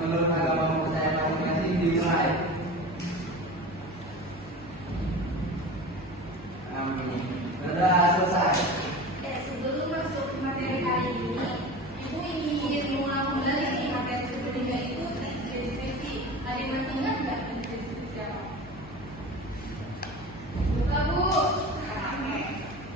menurut agama saya masing-masing dimulai. Sudah selesai. Sebelum masuk materi kali ini, Ibu ingin mengulang kembali nih materi sebelumnya itu deskripsi. Ada yang masih ingat nggak deskripsi apa? Buka Bu.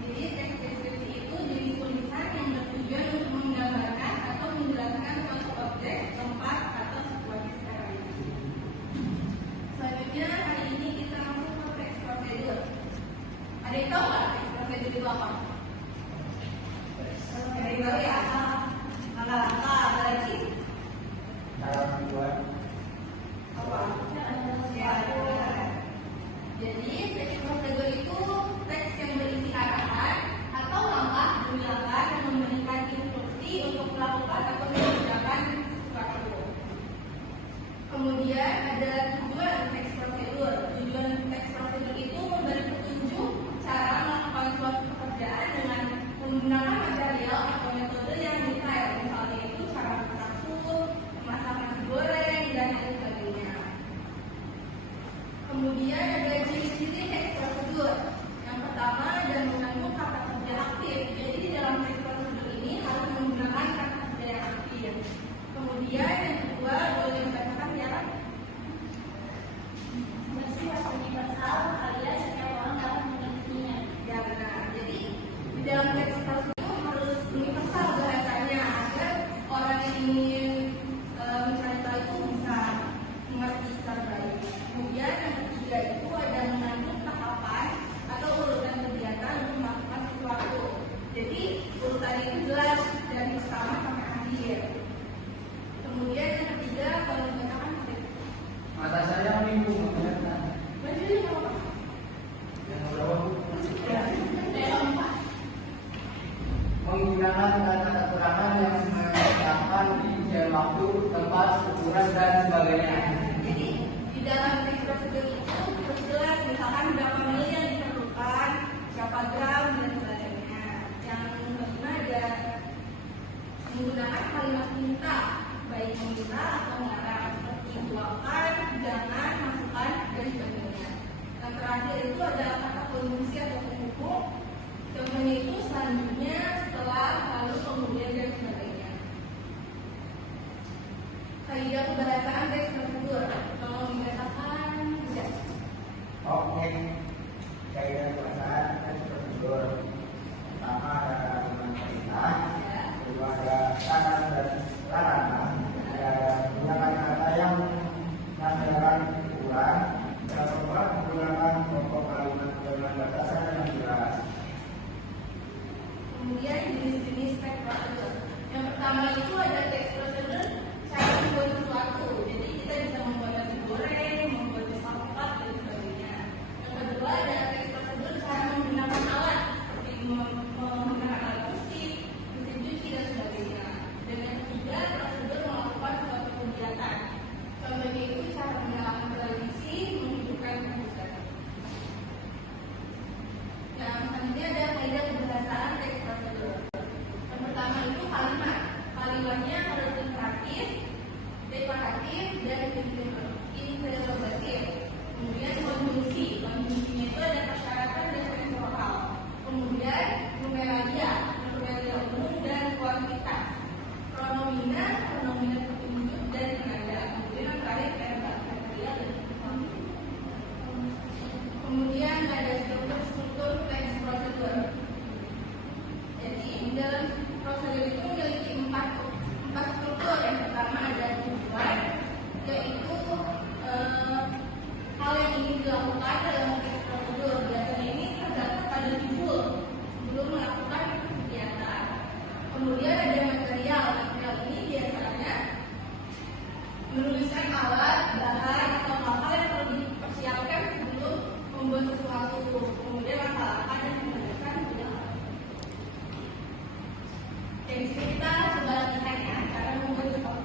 Jadi teks deskripsi itu jenis tulisan yang bertujuan untuk menggambarkan atau menjelaskan suatu objek, tempat, atau situasi secara rinci. Selanjutnya hari ini kita masuk ke teks prosedur. Ada yang tahu nggak teks prosedur itu apa? Ada yang tahu ya? Langkah-langkah berarti Cara membuat apa? Ya, jadi teks prosedur itu teks yang berisi arahan atau langkah demi langkah yang memberikan instruksi untuk melakukan atau mengerjakan sesuatu. Kemudian ada tujuan teks prosedur. Tujuan teks prosedur itu memberi petunjuk cara melakukan suatu pekerjaan dengan menggunakan material atau metode yang detail, misalnya itu cara masak sup, masak nasi goreng, dan lain sebagainya. Kemudian ada ciri-ciri teks prosedur. Yang pertama ada mengandung kata kerja aktif. Jadi di dalam teks prosedur ini harus menggunakan kata kerja yang aktif. Kemudian yang kedua boleh dikatakan ya bersifat universal alias setiap orang dapat mengertinya. Ya benar. Jadi di dalam teks prosedur itu harus universal bahasanya agar orang yang ingin mencari tahu itu bisa mengerti secara baik. Kemudian yang ketiga itu ada mengandung tahapan atau urutan kegiatan untuk melakukan sesuatu. Jadi urutannya itu jelas dari pertama sampai akhir. Kemudian yang ketiga kalau dikatakan mata saya minggu mengenai baju yang apa? yang berapa? Yang empat. Menggunakan kata keterangan yang menetapkan rincian waktu, tempat, ukuran, dan sebagainya. Jadi di dalam teks prosedur itu harus jelas misalkan berapa mili yang diperlukan, berapa gram dan sebagainya. Yang kelima ada menggunakan kalimat minta, baik meminta atau melarang seperti tuakan, jangan, masukkan dan sebagainya. Yang terakhir itu ada kata kondisi atau hukum. Contohnya itu selanjutnya, setelah, lalu, kemudian dan sebagainya. Kaidah kebahasaan teks prosedur. Kalau dikatakan tidak. Oke, kaidah kebahasaan teks prosedur. Pertama ada kalimat perintah, kedua ada syarat dan larangan, ada menggunakan kata yang menandakan ukuran, yang keempat menggunakan pokok kalimat dengan batasan yang jelas. Kemudian jenis-jenis teks prosedur. Yang pertama itu ada teks prosedur cara membuat sesuatu. Jadi kita bisa membuat nasi goreng, membuat salad dan sebagainya. Yang kedua ada teks prosedur cara menggunakan alat seperti menggunakan alat musik, mesin cuci dan sebagainya. Dan yang ketiga prosedur melakukan suatu kegiatan. Contohnya itu cara menyalakan televisi, menghidupkan komputer. Yang selanjutnya ada kaidah kebahasaan teks prosedur. Yang pertama itu kalimat. Kalimatnya harus imperatif, deklaratif, dan interrogatif. Kemudian konjungsi. Konjungsinya itu ada persyaratan dan temporal. Kemudian numeralia, numeralia umum dan kuantitas. Pronomina, pronomina petunjuk dan penanda. Kemudian yang terakhir verba, kriteria dan kuantitas. Kemudian ada struktur teks prosedur. Jadi dalam prosedur itu memiliki empat struktur. Yang pertama ada tujuan, yaitu hal yang ingin dilakukan dalam teks prosedur. Biasanya ini terdapat pada judul sebelum melakukan kegiatan. Kemudian ada material. Material ini biasanya menuliskan alat, bahan, atau hal yang perlu dipersiapkan sebelum membuat sesuatu. Kemudian langkah-langkah dan penjelasan sudah. Jadi kita coba lihat ya cara membuat sesuatu.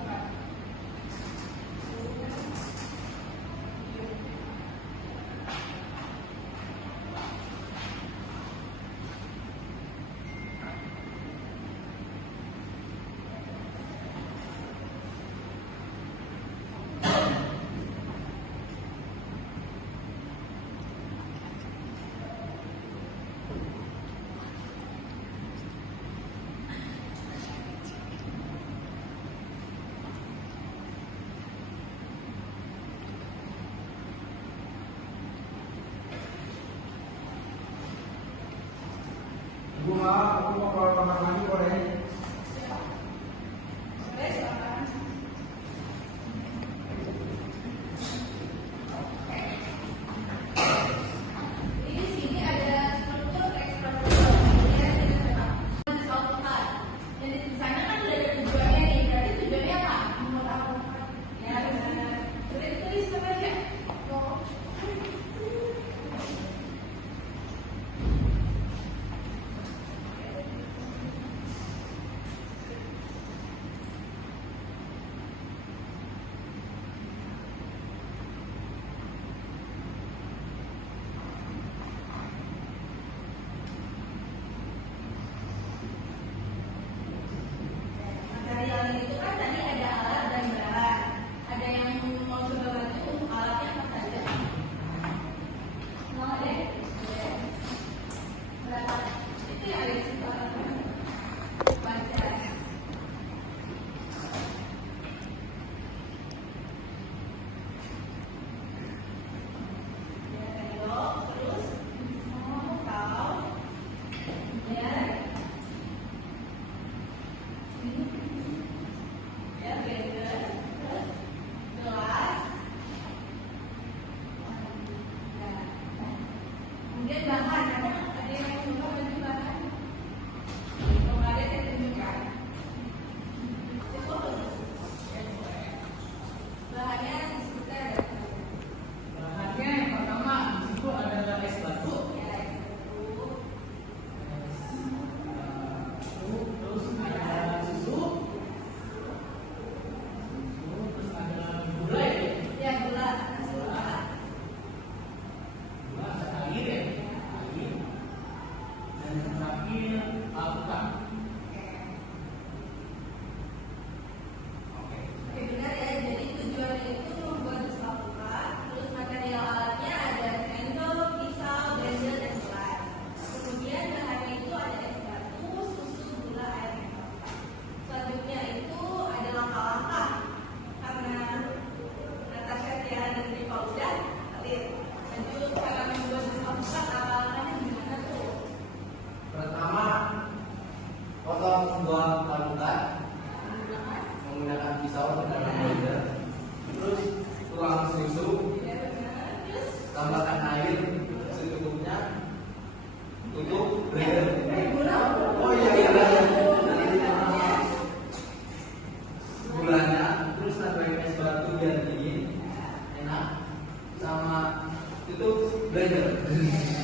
belajar.